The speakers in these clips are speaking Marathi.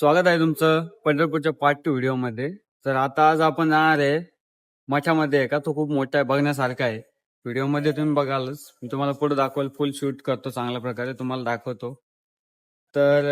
स्वागत आहे तुमचं पंढरपूरच्या पार्ट टू व्हिडिओमध्ये. तर आता आज आपण जाणार आहे मठामध्ये आहे का? तो खूप मोठा आहे बघण्यासारखा आहे. व्हिडिओमध्ये तुम्ही बघालच. मी तुम्हाला पुढे दाखवाल फुल शूट करतो चांगल्या प्रकारे तुम्हाला दाखवतो. तर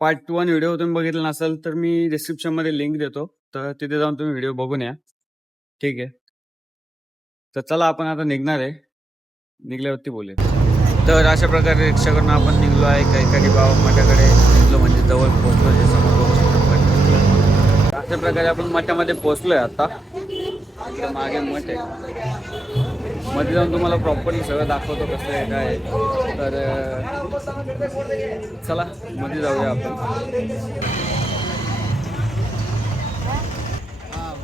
पार्ट टू वन व्हिडिओ तुम्ही बघितला नसेल तर मी डिस्क्रिप्शनमध्ये लिंक देतो. तर तिथे जाऊन तुम्ही व्हिडिओ बघून या. ठीक आहे? तर चला आपण आता निघणार आहे. निघल्यावरती बोलूया. तर अशा प्रकारे रिक्षा करून आपण निघलो आहे काही काही भाव माझ्याकडे जवळ पोहोचलो जे समोर बघू अशा प्रकारे आपण मठामध्ये पोहोचलोय आता. इकडे मागे मठ आहे. मध्ये जाऊन तुम्हाला प्रॉपरली सगळं दाखवतो कसं आहे काय तर चला मध्ये जाऊया आपण.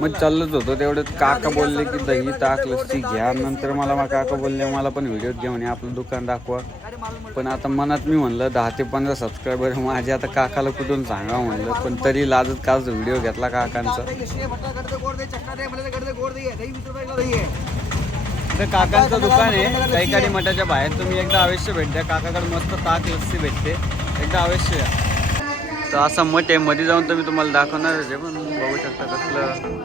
मग चाललोच होतो. तेवढं काका बोलले की दही ताक लस्सी घ्या. नंतर मला काका बोलले मला पण व्हिडिओ घेऊन म्हणे आपलं दुकान दाखवा. पण आता मनात मी म्हणलं दहा ते पंधरा सबस्क्रायबर माझे आता काकाला कुठून सांगा म्हणलं पण तरी लाजत काच व्हिडिओ घेतला काकांचा. तर काकांचं दुकान आहे. काही काही मठाच्या बाहेर. तुम्ही एकदा अवश्य भेट द्या. काकाकडे मस्त ताक लस्सी भेटते. एकदा अवश्य या. तर असा मठ आहे. मध्ये जाऊन तर मी तुम्हाला दाखवणार आहे पण बघू शकता कसलं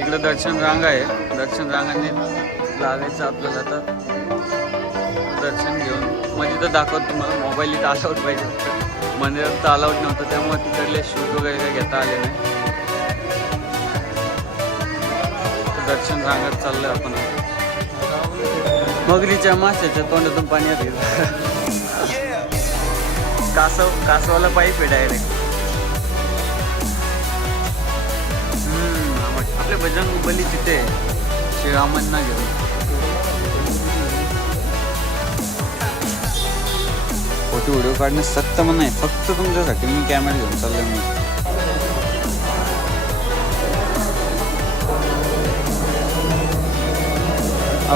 इकडं दर्शन रांग आहे. दर्शन रांगाने लागायचं आपल्याला आता. दर्शन घेऊन. म्हणजे मग तिथं दाखवत तुम्हाला मोबाईल इथं अलाउड पाहिजे. मंदिरात तर अलाउड नव्हतं त्यामुळे तिकडले शूट वगैरे काही घेता आले नाही. दर्शन रांगत चाललं आपण मगरीच्या माशाच्या तोंडातून पाणी येते कासव कासवाला पाईप आहे डायरेक्ट आपले भजन बली तिथे श्रीरामांना घेऊन. फोटो व्हिडिओ काढणे सत्य नाही फक्त तुमच्यासाठी मी कॅमेरा घेऊन चाललो मी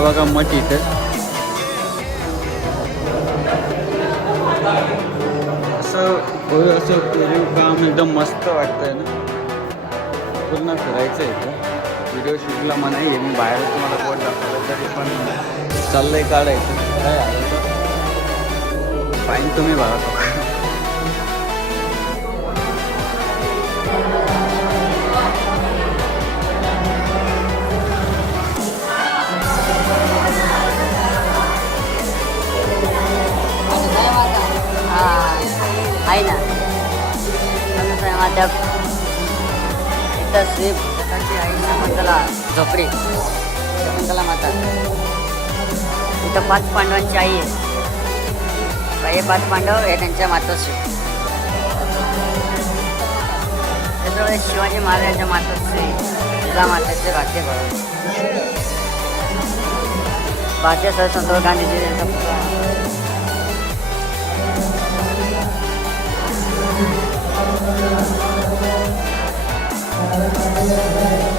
बघा मठ इथे. असं असं कोरीव काम एकदम मस्त वाटतंय ना. पूर्ण फिरायचं आहे इथं. व्हिडिओ शूटला मनाई आहे मी बाहेर तुम्हाला बोट दाखवलं तरी पण चाललंय काढायचं. काय आलं फाईन तुम्ही बघा तो हा आहे ना नमस्कार माझ्या इथं श्री दत्ताची आई शकुंतला झोपडी शकुंतला माता इथं पाच पांडवांची आई आहे हे पाच पांडव हे त्यांच्या मातोश्री. त्याच्यामुळे शिवाजी महाराजांच्या मातोश्री माताचे राज्य भर भारतीय संतोष गांधीजी यांचा पुतळा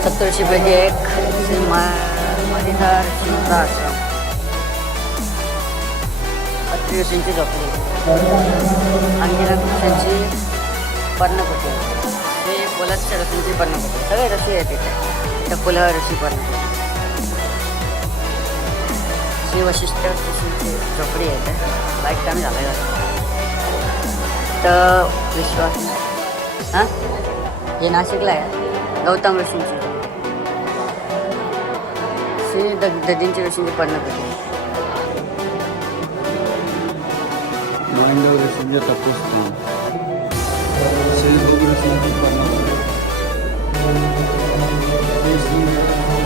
सत्तरशीपैकी एक श्री मणिधर शिवचा आश्रम अत्री ऋषींची झोपडी अंगिरा होती पर्णकुटी श्री पुलत्स ऋषींची पर्णकुटी सगळे रसी आहेत तिथे. इथं पुलह ऋषी पर्णकुटी श्री वशिष्ठ ऋषींची झोपडी आहे इथे बाईक काम झालं तर विश्वास हां? हे नाशिकला आहे. गौतम ऋषींची. श्री द ददींची ऋषींची पर्णकुटी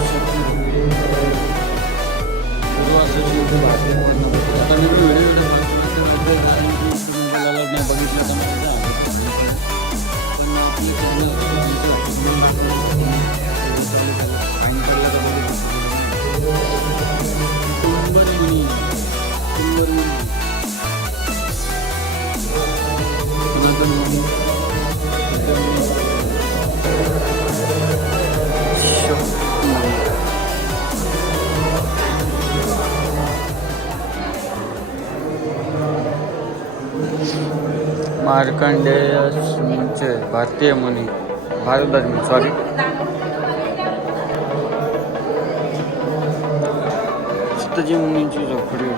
शक्ती दुर्वासा शिवची भारतीय पर्णकुटी. आता मी व्हिडिओ नाही बघितलं तर మార్కండేయ ముచ్చే భారతీయ ముని భారతధర్మి సారీ చిత్తజీవు నుంచి ఒకటి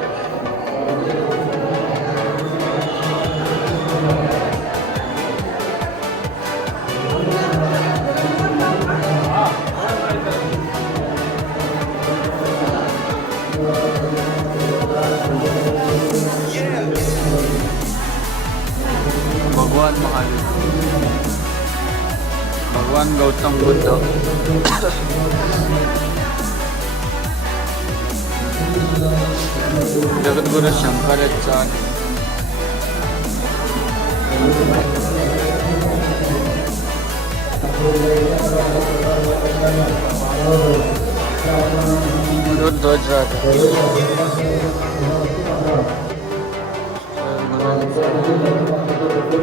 ભગવાન મહાદેવ ભગવાન ગૌતમ બુદ્ધ જગદગુરુ શંકરાચાર્ય ધ્વજ રાખ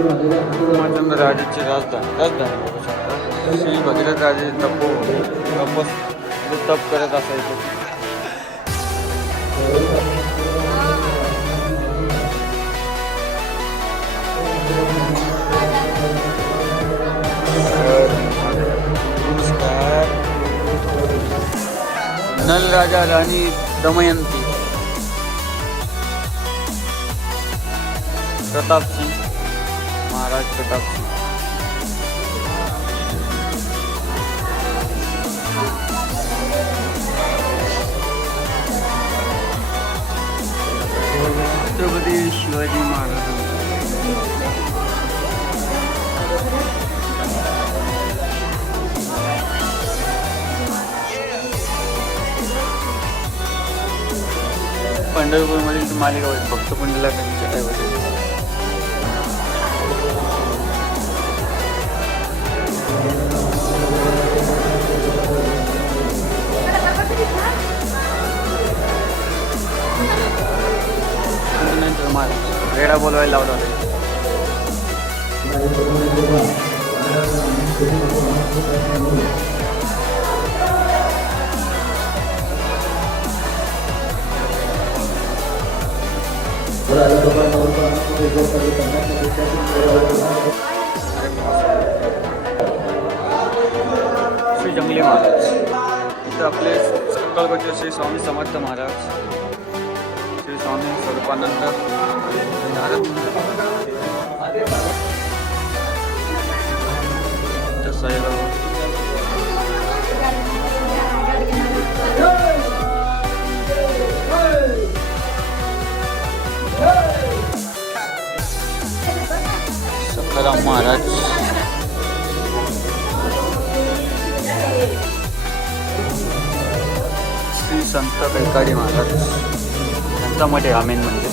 राजाची राजधानी राजधानी बघू शकता श्री भगीरथ राजे तप तपस तप करत असायचे. नल राजा राणी दमयंती. प्रताप सिंग छत्रपती शिवाजी महाराज. पंढरपूरमधील मालिका भक्त पुंडला त्यांच्या ऐवजी बोलवायला लावला होता श्री जंगली महाराज, इथं आपले संकल्पचे श्री स्वामी समर्थ महाराज, श्री स्वामी स्वरूपानंद नारद इथं साईबाबा सखाराम महाराज श्री संत बेकारी महाराज यांचा मठ आहे हा मेन म्हणजे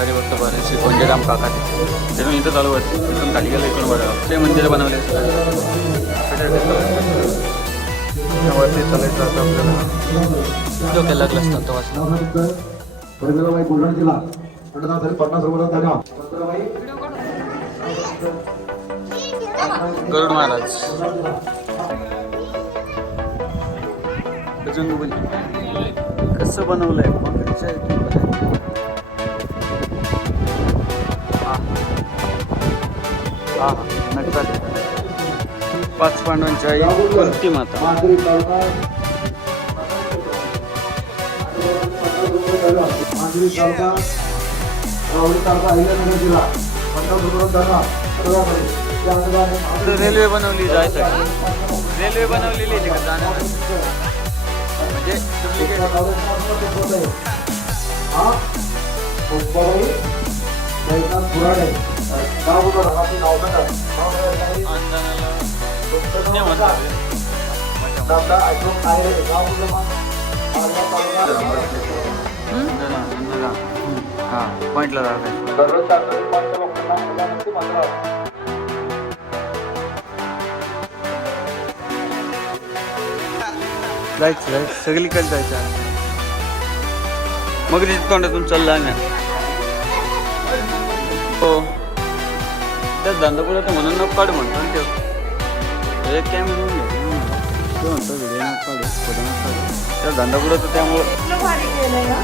आणि हरिभक्त बरे श्री कोंजेराम काका तिथून इथं चालू होते तिथून खाली गेलं इकडून बघा ते मंदिर बनवले. वरती चालायचं आता आपल्याला. डोक्याला लागलं असतं तो वाचलं. जिल्हा पन्नास रुपयाला गरुड महाराज. कसं बनवलंय? पकडायचं हां हा. नक्की पाच पांडवांच्या आई कोणती माता रेल्वे बनवली जायसाठी रेल्वे बनवलेली आहे तिकडे म्हणजे डुप्लिकेट हा पुष्पाबाई राहते जायचं दररोज जायचं. सगळीकडे जायचं. मग तिथे तोंडातून चालला ना हो. त्या धंदा पुढे तर म्हणून नको काढू म्हणतो ना ते एक कॅमेरा घेऊन घे. ते म्हणतो व्हिडिओ नको काढू फोटो नको काढू त्या धंदा पुढे तर त्यामुळं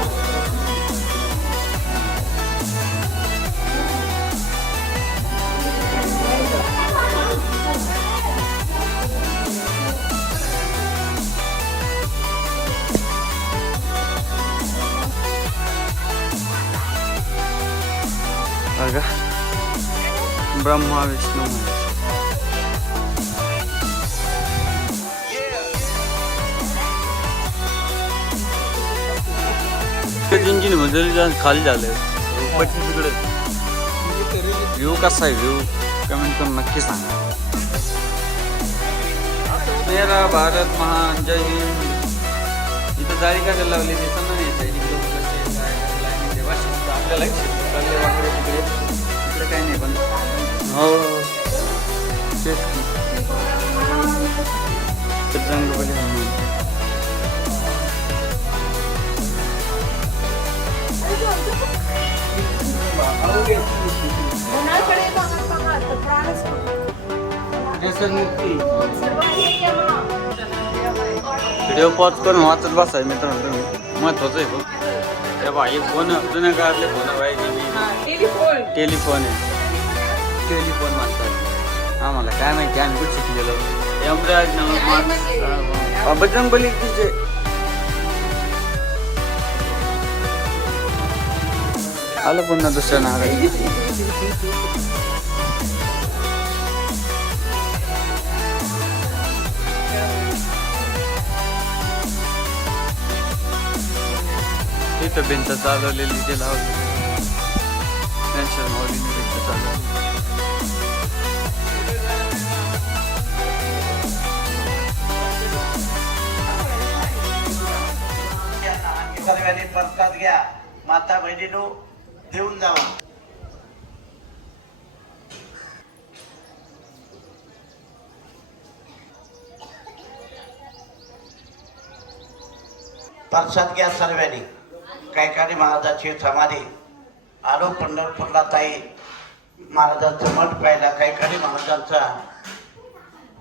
बघा ब्रह्मा विष्णू महेश. इंजिन म्हणजे खाली झालं. पच्चीस तिकडे. व्ह्यू कसा आहे व्ह्यू? कमेंट करून नक्की सांगा. मेरा भारत महान जय हिंद. इथं जाळी का लावली ते समजा नाही आपल्याला इकडे काही नाही पण हो. तेच. व्हिडिओ पॉज करून वाचत बसाय मित्रांनो तुम्ही. महत्वाचं आहे बघ. हे बा हे फोन जुन्या काळातले फोन पाहिजे टेलिफोन. आहे. टेलिफोन म्हणतात आम्हाला काय माहिती आम्ही कुठे शिकलेलो? यमराज नाव बजरंग बली तिचे. आलं पुन्हा दुसऱ्या नाव. तिथं भिंत चालवलेली ते लावली माता बहिणीनो देऊन जावा. प्रसाद घ्या सर्वांनी. कैकाडी महाराजाची समाधी. आलो पंढरपूरला ताई. महाराजांचं मठ पाहिला कैकाडी महाराजांचा.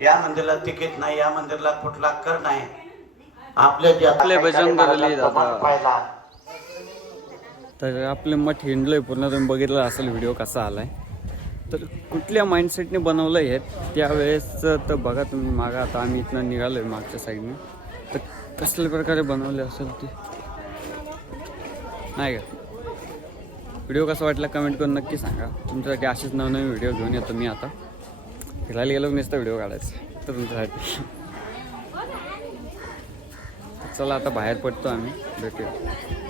या मंदिराला तिकीट नाही या मंदिराला कुठला कर नाही. आपल्या जे आपले भजन पाहिला तर आपलं मठ आहे पूर्ण. तुम्ही बघितलं असेल व्हिडिओ कसा आलाय. तर कुठल्या माइंडसेटने बनवलं आहे त्यावेळेस तर बघा तुम्ही मागा. आता आम्ही इथनं निघालोय मागच्या साईडने तर कसल्या प्रकारे बनवले असेल ते? नाही का? व्हिडिओ कसा वाटला कमेंट करून नक्की सांगा. तुमच्यासाठी असेच नवनवीन व्हिडिओ घेऊन येतो मी आता. फिरायला गेलो नसतं व्हिडिओ काढायचा. तर तुमच्यासाठी. चला आता बाहेर पडतो आम्ही. भेटूया.